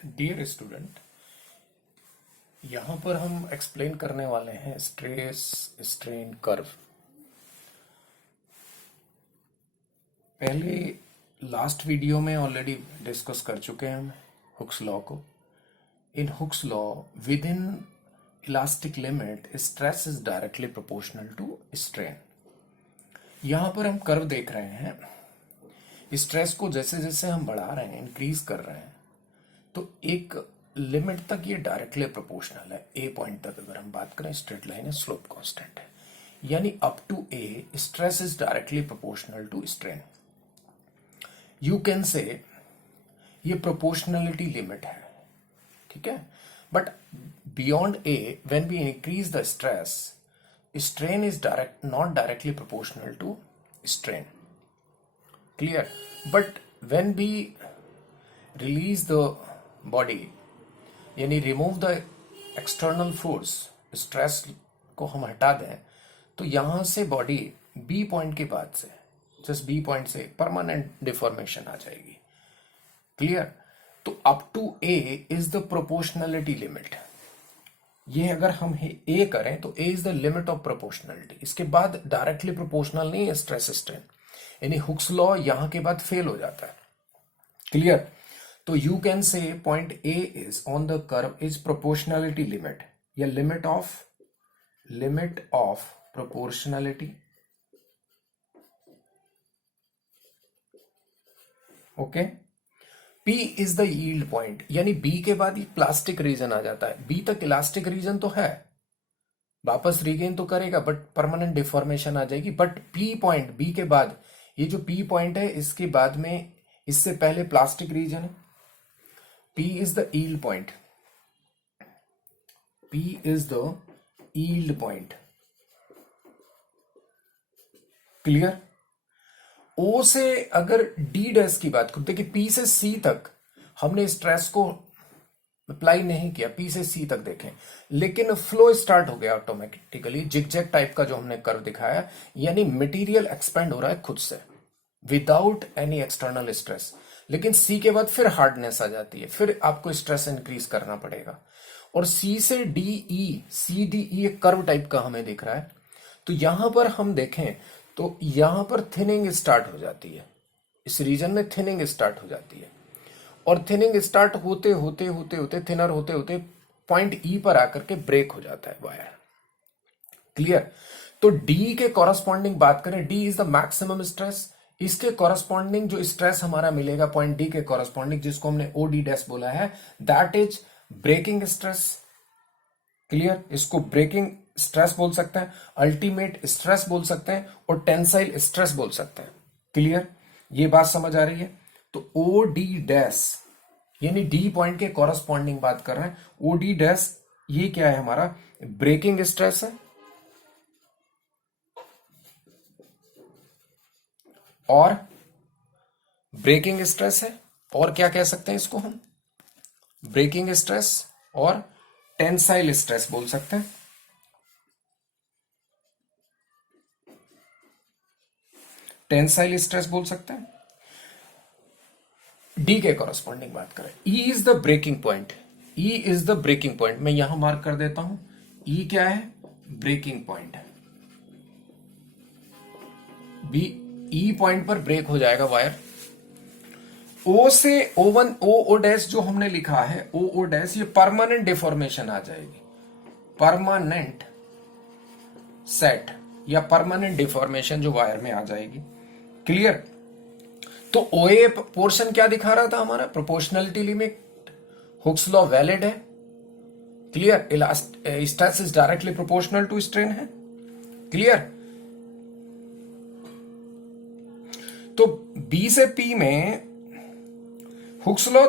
Dear student, यहाँ पर हम एक्सप्लेन करने वाले हैं स्ट्रेस स्ट्रेन कर्व। पहले लास्ट वीडियो में ऑलरेडी डिस्कस कर चुके हैं हम हुक्स लॉ को। In Hooke's law, within elastic limit stress is directly proportional to strain. यहाँ पर हम कर्व देख रहे हैं, स्ट्रेस को जैसे जैसे हम बढ़ा रहे हैं, इंक्रीज कर रहे हैं, तो एक लिमिट तक ये डायरेक्टली प्रोपोर्शनल है। ए पॉइंट तक अगर हम बात करें, स्ट्रेट लाइन है, स्लोप कांस्टेंट है, यानी up to A stress is directly proportional to strain. You can say ये प्रोपोर्शनलिटी लिमिट है, ठीक है। But beyond A, when we increase the stress, strain is not directly proportional to strain. Clear? But when we release the body, यानी remove the external force, stress को हम हटा दें, तो यहां से बॉडी बी पॉइंट के बाद से, जस्ट बी पॉइंट से परमानेंट डिफॉर्मेशन आ जाएगी। क्लियर? तो up to A is the proportionality limit. ये अगर हम ए करें तो A is the limit of proportionality. इसके बाद डायरेक्टली प्रोपोर्शनल नहीं है स्ट्रेस स्ट्रेन, यानी हुक्स लॉ यहां के बाद फेल हो जाता है। क्लियर? तो you can say point A is on the curve is proportionality limit, या limit of proportionality. Okay, P is the yield point, यानी B के बाद ये प्लास्टिक रीजन आ जाता है। B तक इलास्टिक रीजन तो है, वापस रीगेन तो करेगा, बट परमानेंट डिफॉर्मेशन आ जाएगी। बट P पॉइंट, B के बाद ये जो P पॉइंट है, इसके बाद में, इससे पहले प्लास्टिक रीजन है। P is the yield point. P is the yield point. Clear? O से अगर D डैश की बात करो, देखिए P से C तक हमने स्ट्रेस को अप्लाई नहीं किया, P से C तक देखें, लेकिन फ्लो स्टार्ट हो गया ऑटोमेटिकली। जिगजैग टाइप का जो हमने कर्व दिखाया, यानी मटेरियल एक्सपेंड हो रहा है खुद से विदाउट एनी एक्सटर्नल स्ट्रेस। लेकिन सी के बाद फिर हार्डनेस आ जाती है, फिर आपको स्ट्रेस इंक्रीज करना पड़ेगा। और सी से D E, C D E एक कर्व टाइप का हमें दिख रहा है। तो यहां पर हम देखें तो यहां पर थिनिंग स्टार्ट हो जाती है, इस रीजन में थिनिंग स्टार्ट हो जाती है। और थिनिंग स्टार्ट होते होते होते होते थिनर होते होते पॉइंट ई पर आकर के ब्रेक हो जाता है वायर। क्लियर? तो डी के कॉरस्पॉन्डिंग बात करें, D is the maximum stress. इसके कॉरस्पॉन्डिंग जो स्ट्रेस हमारा मिलेगा पॉइंट डी के कॉरस्पॉन्डिंग, जिसको हमने ओडी डैश बोला है, that is breaking stress. Clear? इसको ब्रेकिंग स्ट्रेस बोल सकते हैं, अल्टीमेट स्ट्रेस बोल सकते हैं, और टेंसाइल स्ट्रेस बोल सकते हैं। क्लियर? ये बात समझ आ रही है? तो ओ डी डैश, यानी डी पॉइंट के कॉरस्पॉन्डिंग बात कर रहे हैं। ओ डी डैश ये क्या है हमारा? ब्रेकिंग स्ट्रेस है, और ब्रेकिंग स्ट्रेस है, और क्या कह सकते हैं इसको हम? ब्रेकिंग स्ट्रेस और टेंसाइल स्ट्रेस बोल सकते हैं। टेंसाइल स्ट्रेस बोल सकते हैं। डी के कॉरस्पॉन्डिंग बात करें, E is the breaking point. E is the breaking point, मैं यहां मार्क कर देता हूं। ई क्या है? Breaking point. B, E point पर ब्रेक हो जाएगा वायर। ओ से O1, ओ डैश जो हमने लिखा है, ओ डैश, ये परमानेंट डिफॉर्मेशन आ जाएगी, परमानेंट सेट या परमानेंट डिफॉर्मेशन जो वायर में आ जाएगी। क्लियर? तो ओए पोर्शन क्या दिखा रहा था हमारा? Proportionality limit, Hooke's law valid है। Clear? Stress is directly proportional to strain है। क्लियर? तो बी से पी में हुक्स लॉ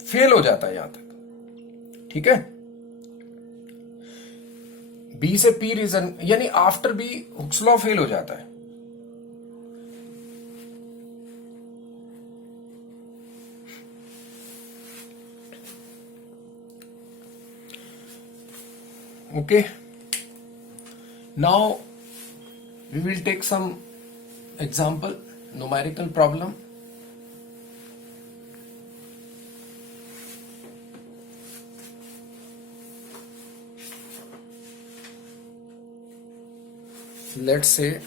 फेल हो जाता है यहां तक, ठीक है। बी से पी रीजन, यानी after B Hooke's law fail हो जाता है। Okay, now we will take some example, numerical problem। let's say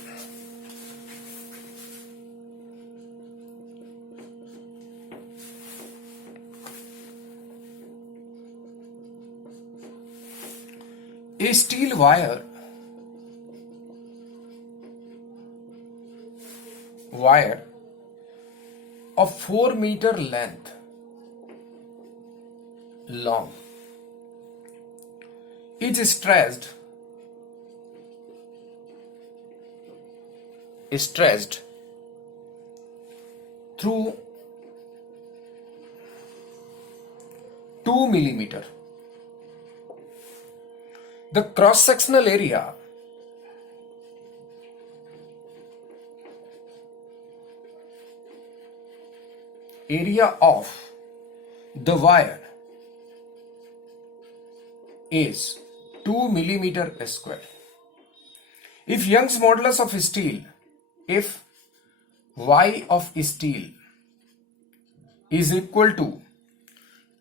a steel wire of 4 meter length long is stressed through 2 millimeter. The cross-sectional area of the wire is 2 millimeter square. If Young's modulus of steel, if Y of steel is equal to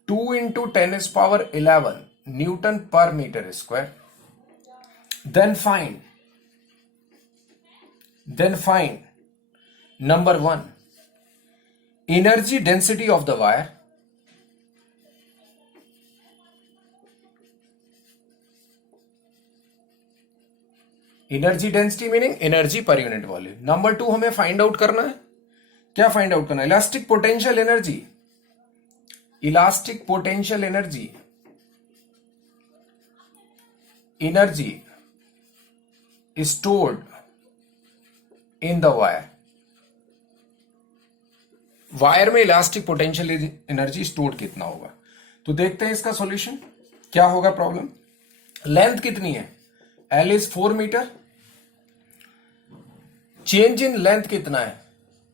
2 into 10 is power 11 Newton per meter square, then find number 1, energy density of the wire. Energy density meaning energy per unit volume. Number 2 हमें find out करना है. क्या find out करना है? Elastic potential energy stored in the wire में elastic potential energy stored कितना होगा. तो देखते हैं इसका सॉल्यूशन क्या होगा. प्रॉब्लम, लेंथ कितनी है? L is 4 metre. Change in length कितना है?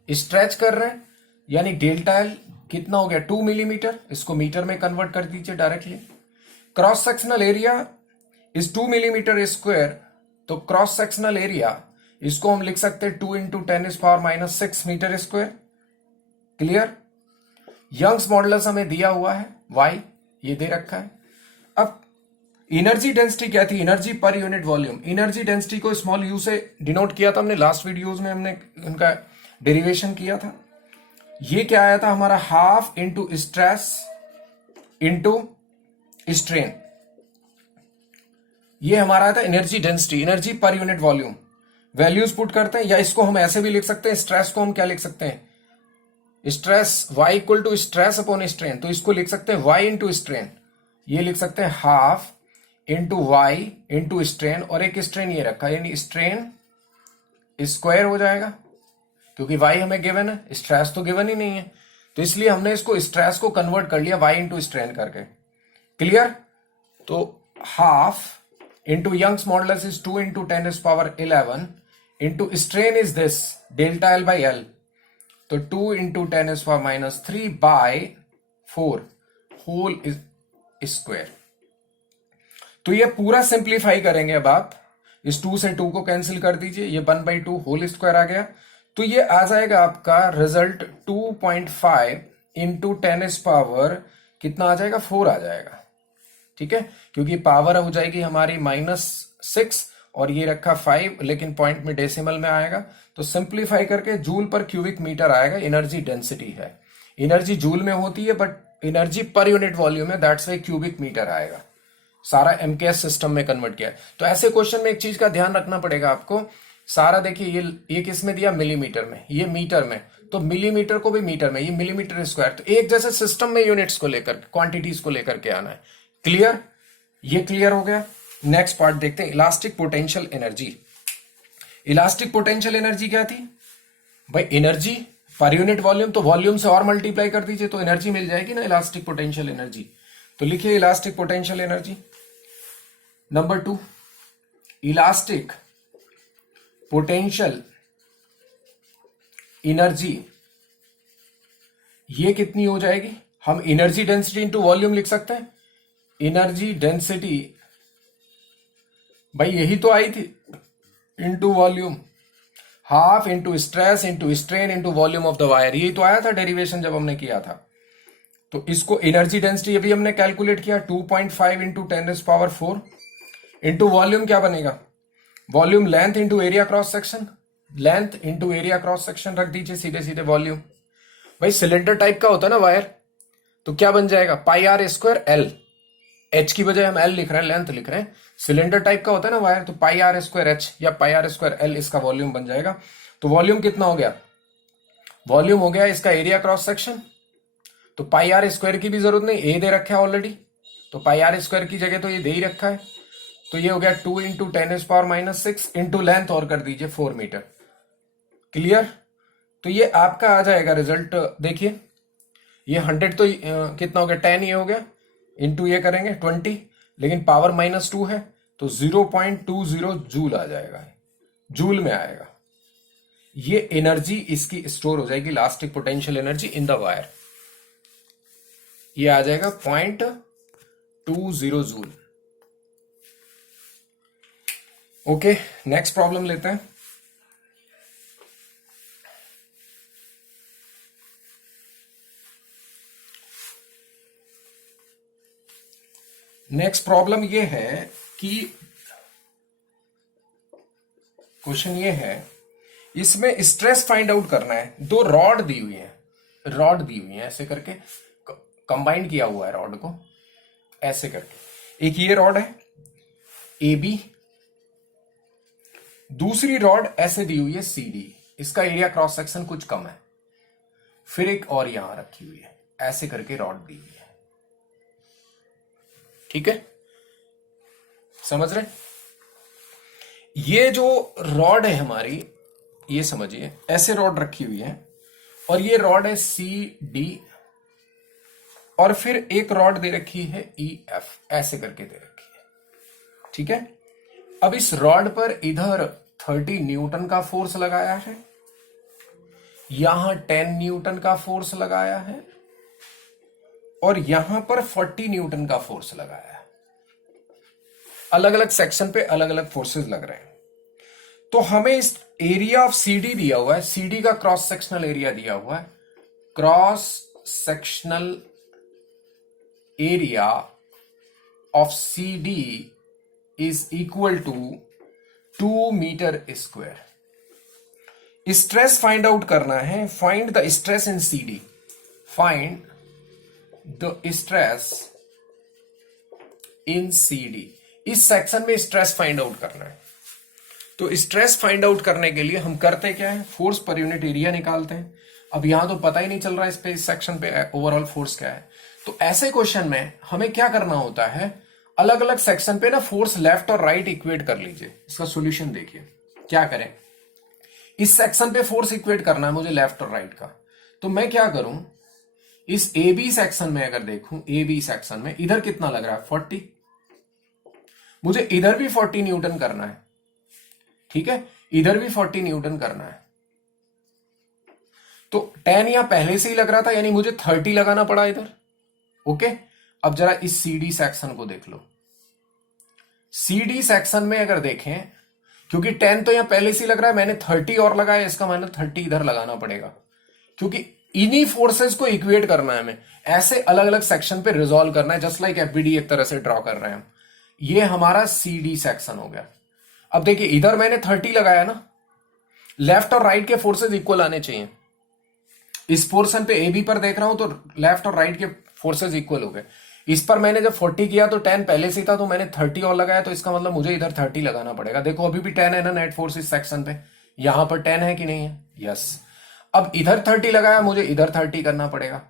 स्ट्रेच कर रहे हैं, यानी डेल्टा एल कितना हो गया? 2 मिलीमीटर. इसको मीटर में कन्वर्ट कर दीजिए directly. Cross sectional area is 2 millimetre square. तो क्रॉस सेक्शनल एरिया इसको हम लिख सकते हैं 2 into 10 is power minus 6 metre square. Clear? Young's modulus हमें दिया हुआ है y, ये दे रखा है. अब एनर्जी डेंसिटी क्या थी? Energy per unit volume. Energy density को स्मॉल यू से डिनोट किया था हमने लास्ट वीडियोस में, हमने उनका डेरिवेशन किया था. ये क्या आया था हमारा? Half into stress into strain. ये हमारा आया था energy density, energy per unit volume. Values put करते हैं, या इसको हम ऐसे भी लिख सकते हैं. स्ट्रेस को हम क्या लिख सकते हैं? Stress y equal to stress upon strain. तो इसको लिख सकते हैं y इंटू स्ट्रेन. ये लिख सकते हैं half into Y into strain, और एक स्ट्रेन ये रखा, यानी स्ट्रेन स्क्वायर हो जाएगा, क्योंकि y हमें गिवन है, स्ट्रेस तो गिवन ही नहीं है. तो इसलिए हमने इसको स्ट्रेस को कन्वर्ट कर लिया y इंटू स्ट्रेन करके. क्लियर? तो half into Young's modulus is 2 into 10 is power 11 into strain is this delta L by L. तो 2 into 10 is power minus 3 by 4 whole is square. तो ये पूरा सिंप्लीफाई करेंगे. अब आप इस 2 से 2 को कैंसिल कर दीजिए, ये 1/2 होल स्क्वायर आ गया. तो ये आ जाएगा आपका रिजल्ट 2.5 इंटू 10 इज पावर कितना आ जाएगा? 4 आ जाएगा. ठीक है, क्योंकि पावर हो जाएगी हमारी -6 और ये रखा 5, लेकिन पॉइंट में डेसिमल में आएगा. तो सिंप्लीफाई करके जूल पर क्यूबिक मीटर आएगा. एनर्जी डेंसिटी है, एनर्जी जूल में होती है, but energy per unit volume है, दैट्स वाई क्यूबिक मीटर आएगा. सारा एमकेएस सिस्टम में कन्वर्ट किया है. तो ऐसे क्वेश्चन में एक चीज का ध्यान रखना पड़ेगा आपको. सारा देखिए, ये किस में दिया? मिलीमीटर में, ये मीटर में. तो मिलीमीटर को भी मीटर में, ये मिलीमीटर स्क्वायर. तो एक जैसे सिस्टम में यूनिट्स को लेकर, क्वांटिटीज को लेकर के आना है. क्लियर? ये क्लियर हो गया. नेक्स्ट पार्ट देखते हैं, elastic potential energy. Elastic potential energy क्या थी भाई? Energy per unit volume. तो वॉल्यूम से और मल्टीप्लाई कर दीजिए तो एनर्जी मिल जाएगी ना, इलास्टिक पोटेंशियल एनर्जी. तो लिखिए elastic potential energy. Number 2, elastic potential energy ये कितनी हो जाएगी? हम एनर्जी डेंसिटी इंटू वॉल्यूम लिख सकते हैं. एनर्जी डेंसिटी भाई यही तो आई थी, into volume. Half into stress into strain into volume of the wire. यही तो आया था डेरिवेशन जब हमने किया था. तो इसको एनर्जी डेंसिटी अभी हमने कैलकुलेट किया 2.5 into 10 is power 4 into volume क्या बनेगा? Volume length into area cross section, length into area cross section रख दीजिए सीधे सीधे वॉल्यूम। भाई सिलेंडर टाइप का होता है ना वायर, तो क्या बन जाएगा पाई आर स्क्वायर एल, एच की बजाय हम एल लिख रहे हैं, लेंथ लिख रहे हैं, सिलेंडर टाइप का होता है ना वायर, तो पाई आर स्क्वायर एच या पाई आर स्क्वायर एल इसका वॉल्यूम बन जाएगा। तो वॉल्यूम कितना हो गया, वॉल्यूम हो गया इसका एरिया क्रॉस सेक्शन। तो पाई आर स्क्वायर की भी जरूरत नहीं, ए दे रखा है ऑलरेडी, तो पाई आर स्क्वायर की जगह तो ये दे ही रखा है, तो ये हो गया 2 इंटू 10⁻⁻�6 इंटू लेंथ और कर दीजिए 4 मीटर। क्लियर? तो ये आपका आ जाएगा रिजल्ट, देखिए ये 100 तो कितना हो गया 10, ये हो गया इंटू ये करेंगे 20, लेकिन पावर -2 है तो 0.20 जूल आ जाएगा, जूल में आएगा। ये एनर्जी इसकी स्टोर हो जाएगी, elastic potential energy in the wire, ये आ जाएगा 0.20 जूल। ओके, नेक्स्ट प्रॉब्लम लेते हैं। नेक्स्ट प्रॉब्लम ये है कि क्वेश्चन ये है, इसमें स्ट्रेस फाइंड आउट करना है। दो रॉड दी हुई है, रॉड दी हुई है, ऐसे करके कंबाइंड किया हुआ है रॉड को, ऐसे करके। एक ये रॉड है ए बी, दूसरी रॉड ऐसे दी हुई है सी डी, इसका एरिया क्रॉस सेक्शन कुछ कम है। फिर एक और यहां रखी हुई है, ऐसे करके रॉड दी हुई है। ठीक है, समझ रहे? ये जो रॉड है हमारी, ये समझिए ऐसे रॉड रखी हुई है, और ये रॉड है सी डी, और फिर एक रॉड दे रखी है ई एफ, ऐसे करके दे रखी है। ठीक है, अब इस रॉड पर इधर 30 न्यूटन का फोर्स लगाया है, यहां 10 न्यूटन का फोर्स लगाया है, और यहां पर 40 न्यूटन का फोर्स लगाया है। अलग अलग सेक्शन पे अलग अलग फोर्सेस लग रहे हैं। तो हमें इस एरिया ऑफ सीडी दिया हुआ है, सीडी का क्रॉस सेक्शनल एरिया दिया हुआ है, cross sectional area of CD is equal to 2 metre square. Stress find out करना है, find the stress in CD, find the stress in CD. इस सेक्शन में स्ट्रेस फाइंड आउट करना है। तो स्ट्रेस फाइंड आउट करने के लिए हम करते क्या है, फोर्स पर यूनिट एरिया निकालते हैं। अब यहां तो पता ही नहीं चल रहा है इस पे, इस सेक्शन पे ओवरऑल फोर्स क्या है। तो ऐसे क्वेश्चन में हमें क्या करना होता है, अलग अलग सेक्शन पे ना फोर्स लेफ्ट और राइट इक्वेट कर लीजिए। इसका सॉल्यूशन देखिए क्या करें। इस सेक्शन पे फोर्स इक्वेट करना है मुझे लेफ्ट और राइट का, तो मैं क्या करूं, इस ए बी सेक्शन में अगर देखूं, ए बी सेक्शन में इधर कितना लग रहा है 40, मुझे इधर भी 40 न्यूटन करना है। ठीक है, इधर भी 40 न्यूटन करना है। तो 10 यहां पहले से ही लग रहा था, यानी मुझे 30 लगाना पड़ा इधर। ओके, अब जरा इस सीडी सेक्शन को देख लो। सीडी सेक्शन में अगर देखें, क्योंकि 10 तो यहां पहले से ही लग रहा है, मैंने 30 और लगाया, इसका मतलब 30 इधर लगाना पड़ेगा, क्योंकि इन्हीं फोर्सेस को इक्वेट करना है हमें। ऐसे अलग अलग सेक्शन पे रिजॉल्व करना है, जस्ट लाइक एफबीडी एक तरह से ड्रॉ कर रहे हैं हम। ये हमारा सीडी सेक्शन हो गया। अब देखिए इधर मैंने 30 लगाया ना, लेफ्ट और राइट के फोर्सेस इक्वल आने चाहिए। इस पोर्शन पे ए बी पर देख रहा हूं तो लेफ्ट और राइट के फोर्सेस इक्वल हो गए। इस पर मैंने जब 40 किया तो 10 पहले से था, तो मैंने 30 और लगाया, तो इसका मतलब मुझे इधर 30 लगाना पड़ेगा। देखो अभी भी 10 है ना नेट फोर्स इस सेक्शन पे, यहां पर 10 है कि नहीं है, यस। अब इधर 30 लगाया, मुझे इधर 30 करना पड़ेगा।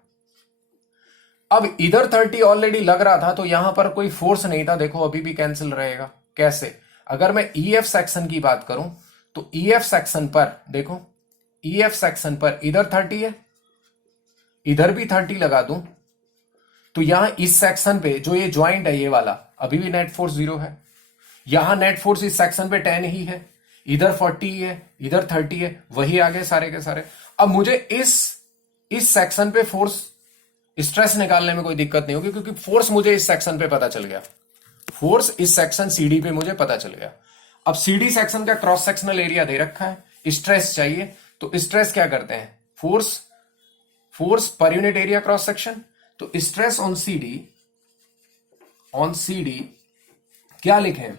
अब इधर 30 ऑलरेडी लग रहा था, तो यहां पर कोई फोर्स नहीं था, देखो अभी भी कैंसिल रहेगा। कैसे, अगर मैं ईएफ सेक्शन की बात करूं तो ईएफ सेक्शन पर देखो, ईएफ सेक्शन पर इधर 30 है, इधर भी 30 लगा दूं, तो यहां इस सेक्शन पे जो ये ज्वाइंट है ये वाला, अभी भी नेट फोर्स 0 है। यहां नेट फोर्स इस सेक्शन पे 10 ही है, इधर 40 है, इधर 30 है, वही आगे सारे के सारे। अब मुझे इस सेक्शन पे फोर्स स्ट्रेस निकालने में कोई दिक्कत नहीं होगी, क्योंकि फोर्स मुझे इस सेक्शन पे पता चल गया, फोर्स इस सेक्शन सीडी पे मुझे पता चल गया। अब सीडी सेक्शन का क्रॉस सेक्शनल एरिया दे रखा है, स्ट्रेस चाहिए, तो स्ट्रेस क्या करते हैं, force per unit area cross section. तो स्ट्रेस ऑन सीडी क्या लिखें,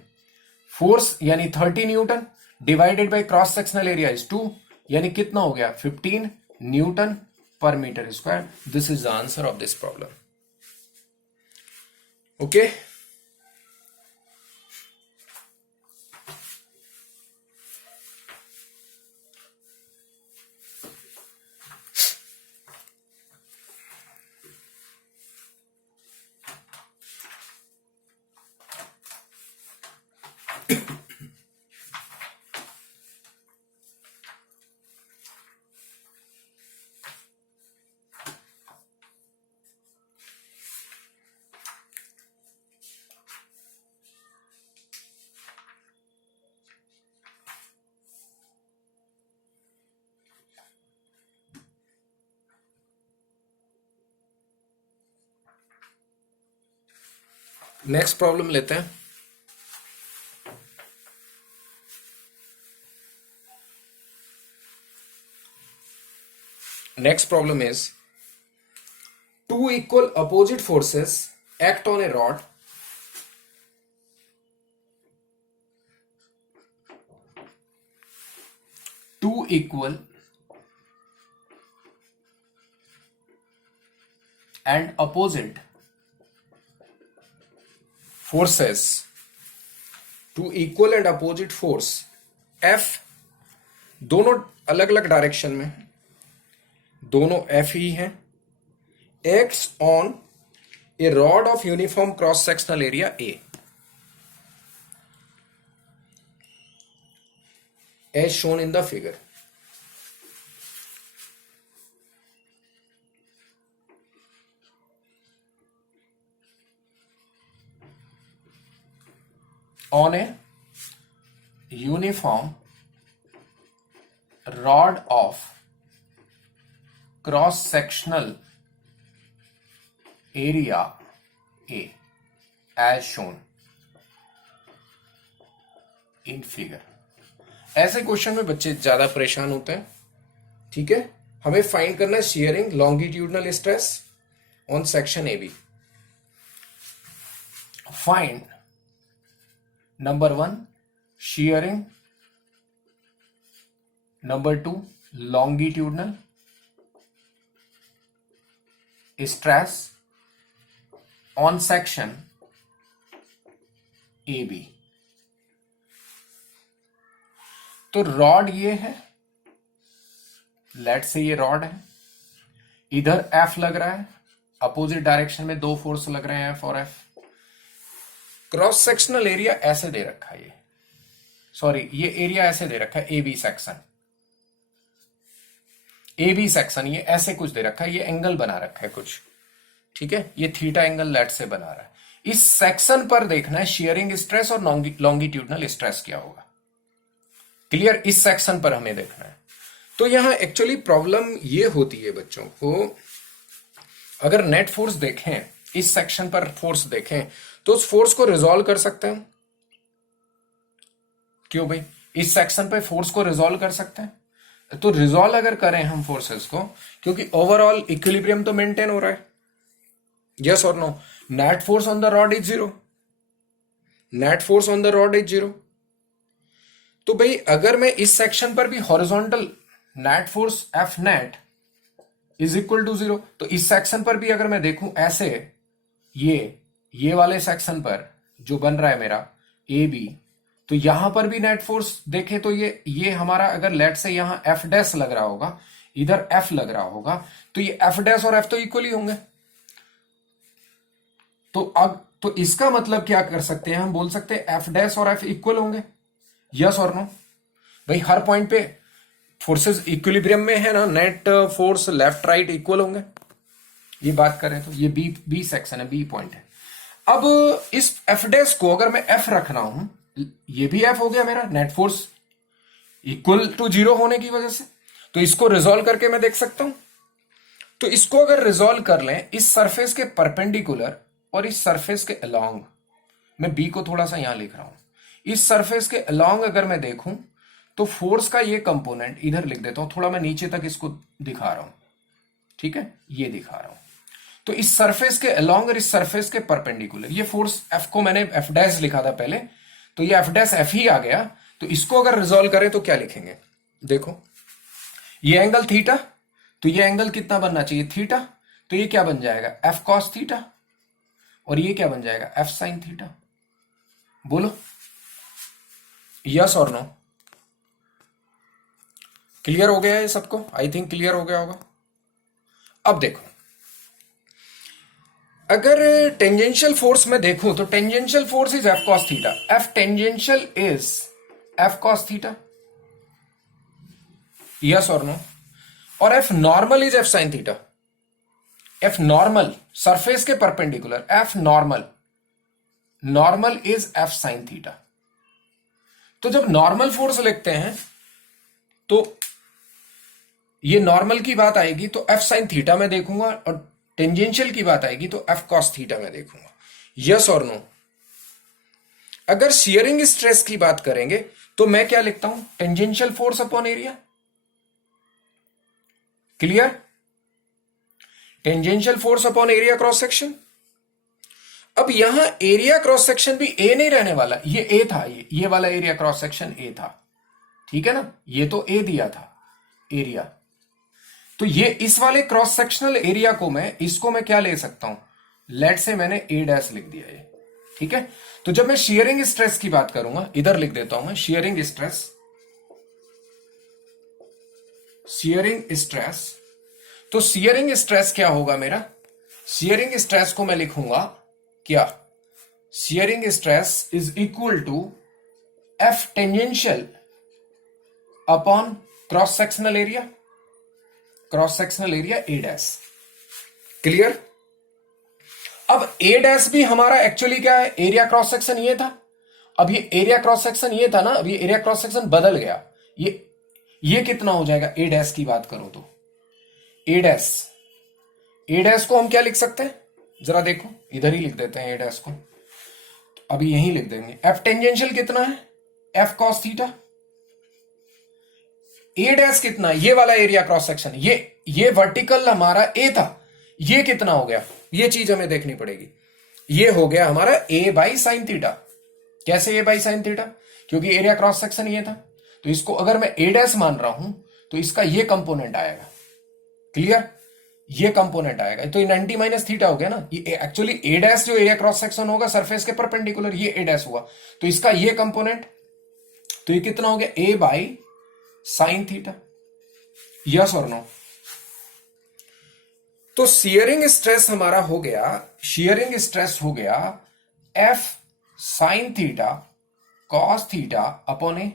फोर्स यानी 30 newton divided by cross sectional area is 2, यानी कितना हो गया 15 newton per metre square. This is the answer of this problem. Okay. Next problem लेते हैं. Next problem is two equal opposite forces act on a rod two equal and opposite forces to equal and opposite force F, दोनों अलग अलग direction में, दोनों F ही हैं, acts on a rod of uniform cross sectional area A as shown in the figure. On a uniform rod of cross sectional area A as shown in figure. ऐसे question में बच्चे ज्यादा परेशान होते हैं. ठीक है, हमें फाइंड करना है shearing longitudinal stress on section A B. Find Number 1 shearing, number 2 longitudinal stress on section AB. तो रॉड ये है, लेट से ये रॉड है, इधर F लग रहा है, अपोजिट डायरेक्शन में दो फोर्स लग रहे हैं F और F. क्रॉस सेक्शनल एरिया ऐसे दे रखा है, ये एरिया ऐसे दे रखा है ए बी सेक्शन, ये ऐसे कुछ दे रखा है, ये एंगल बना रखा है कुछ. ठीक है, ये थीटा एंगल लेट से बना रहा है. इस सेक्शन पर देखना है शियरिंग स्ट्रेस और लॉन्गिट्यूडनल स्ट्रेस क्या होगा. क्लियर, इस सेक्शन पर हमें देखना है. तो यहां एक्चुअली प्रॉब्लम ये होती है बच्चों को, अगर नेट फोर्स देखें, इस सेक्शन पर फोर्स देखें, तो उस फोर्स को रिजॉल्व कर सकते हैं. क्यों भाई, इस सेक्शन पे फोर्स को रिजॉल्व कर सकते हैं. तो रिजॉल्व अगर करें हम फोर्सेस को, क्योंकि ओवरऑल इक्विलिब्रियम तो मेंटेन हो रहा है. यस और no. Net force on the rod is 0. Net force on the rod is 0. तो भाई अगर मैं इस सेक्शन पर भी horizontal net force F net is equal to 0, तो इस सेक्शन पर भी अगर मैं देखूं ऐसे, ये वाले सेक्शन पर जो बन रहा है मेरा ए बी, तो यहां पर भी नेट फोर्स देखें तो ये हमारा अगर लेट से यहां एफ डैश लग रहा होगा, इधर एफ लग रहा होगा, तो ये एफ डैश और एफ तो इक्वल ही होंगे. तो अब तो इसका मतलब क्या कर सकते हैं, हम बोल सकते हैं एफ डैश और एफ इक्वल होंगे. यस और नो. भाई हर पॉइंट पे फोर्सेस इक्विलिब्रियम में है ना, net force left right equal होंगे. ये बात करें तो ये बी सेक्शन है, बी पॉइंट है. अब इस एफ डैश को अगर मैं एफ रख रहा हूं, ये भी एफ हो गया मेरा, नेट फोर्स इक्वल टू 0 होने की वजह से. तो इसको रिजॉल्व करके मैं देख सकता हूं. तो इसको अगर रिजॉल्व कर लें, इस सरफेस के परपेंडिकुलर और इस सरफेस के अलोंग, मैं बी को थोड़ा सा यहां लिख रहा हूं, इस सरफेस के अलोंग अगर मैं देखूं तो फोर्स का ये कंपोनेंट इधर लिख देता हूं, थोड़ा मैं नीचे तक इसको दिखा रहा हूं. ठीक है, ये दिखा रहा हूं. तो इस सरफेस के अलोंग और इस सरफेस के परपेंडिकुलर, ये फोर्स एफ को मैंने एफ डैश लिखा था पहले, तो ये एफ डैश एफ ही आ गया। तो इसको अगर रिजॉल्व करें तो क्या लिखेंगे, देखो ये एंगल थीटा, तो ये एंगल कितना बनना चाहिए, थीटा, तो ये क्या बन जाएगा, एफ कॉस थीटा, और ये क्या बन जाएगा, एफ साइन थीटा। बोलो यस और नो। क्लियर हो गया है सबको, आई थिंक क्लियर हो गया होगा। अब देखो, अगर टेंजेंशियल फोर्स में देखूं तो tangential force is F cos theta, F tangential is F cos theta, yes और नो। और F normal is F sine theta, F normal surface के perpendicular, F normal, normal is F sine theta. तो जब normal force लिखते हैं तो ये normal की बात आएगी तो एफ साइन थीटा में देखूंगा, और टेंजेंशियल की बात आएगी तो एफ कॉस थीटा में देखूंगा, यस और नो। अगर शियरिंग स्ट्रेस की बात करेंगे तो मैं क्या लिखता हूं, tangential force upon area, clear, tangential force upon area cross section. अब यहां एरिया क्रॉस सेक्शन भी ए नहीं रहने वाला, ये ए था, ये वाला एरिया क्रॉस सेक्शन ए था, ठीक है ना, ये तो ए दिया था एरिया। तो ये इस वाले क्रॉस सेक्शनल एरिया को इसको मैं क्या ले सकता हूं, लेट से मैंने ए डैश लिख दिया ये, ठीक है। तो जब मैं शियरिंग स्ट्रेस की बात करूंगा, इधर लिख देता हूं मैं शियरिंग स्ट्रेस, शियरिंग स्ट्रेस। तो शियरिंग स्ट्रेस क्या होगा मेरा, शियरिंग स्ट्रेस को मैं लिखूंगा क्या, shearing stress is equal to F tangential upon cross sectional area, cross sectional area A dash, clear. अब ए डैश भी हमारा एक्चुअली क्या है, एरिया क्रॉस सेक्शन ये था, अब ये एरिया क्रॉस सेक्शन ये था ना, अब ये एरिया क्रॉस सेक्शन बदल गया, ये कितना हो जाएगा, ए डैश की बात करो तो ए डैश, ए डैश को हम क्या लिख सकते हैं, जरा देखो इधर ही लिख देते हैं ए डैश को, तो अभी यहीं लिख देंगे, एफ टेंजेंशियल कितना है, एफ कॉस थीटा, ए डैश कितना, ये वाला एरिया क्रॉस सेक्शन, ये वर्टिकल हमारा ए था, ये कितना हो गया, ये चीज हमें देखनी पड़ेगी, ये हो गया हमारा ए बाई साइन थीटा। कैसे ए बाई साइन थीटा, क्योंकि एरिया क्रॉस सेक्शन ये था, तो इसको अगर मैं ए डैश मान रहा हूं तो इसका ये कंपोनेंट आएगा, क्लियर, ये कंपोनेंट आएगा, तो ये 90 माइनस थीटा हो गया ना, ये एक्चुअली ए डैश जो एरिया क्रॉस सेक्शन होगा सरफेस के परपेंडिकुलर, ये ए डैश हुआ, तो इसका ये कंपोनेंट, तो ये कितना हो गया, A by sine theta, yes और नो। तो शियरिंग स्ट्रेस हमारा हो गया, शियरिंग स्ट्रेस हो गया F sine theta cos theta upon ए,